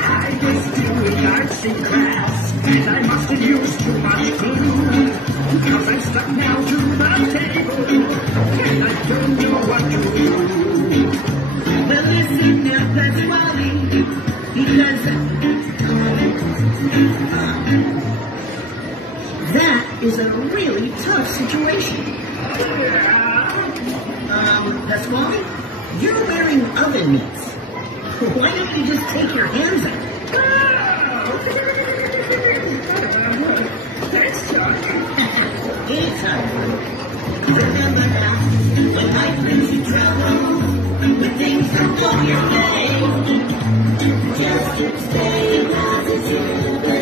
I was doing arts in class, and I must have used too much glue, because I'm stuck now to the table, and I don't know what to do. Well, listen now, that's Wally, because that is a really tough situation. Pasquale, you're wearing oven mitts. Why don't you just take your hands out? Thanks, John. Anytime. Remember now, when life brings you trouble, when things don't go your way, just keep staying positive.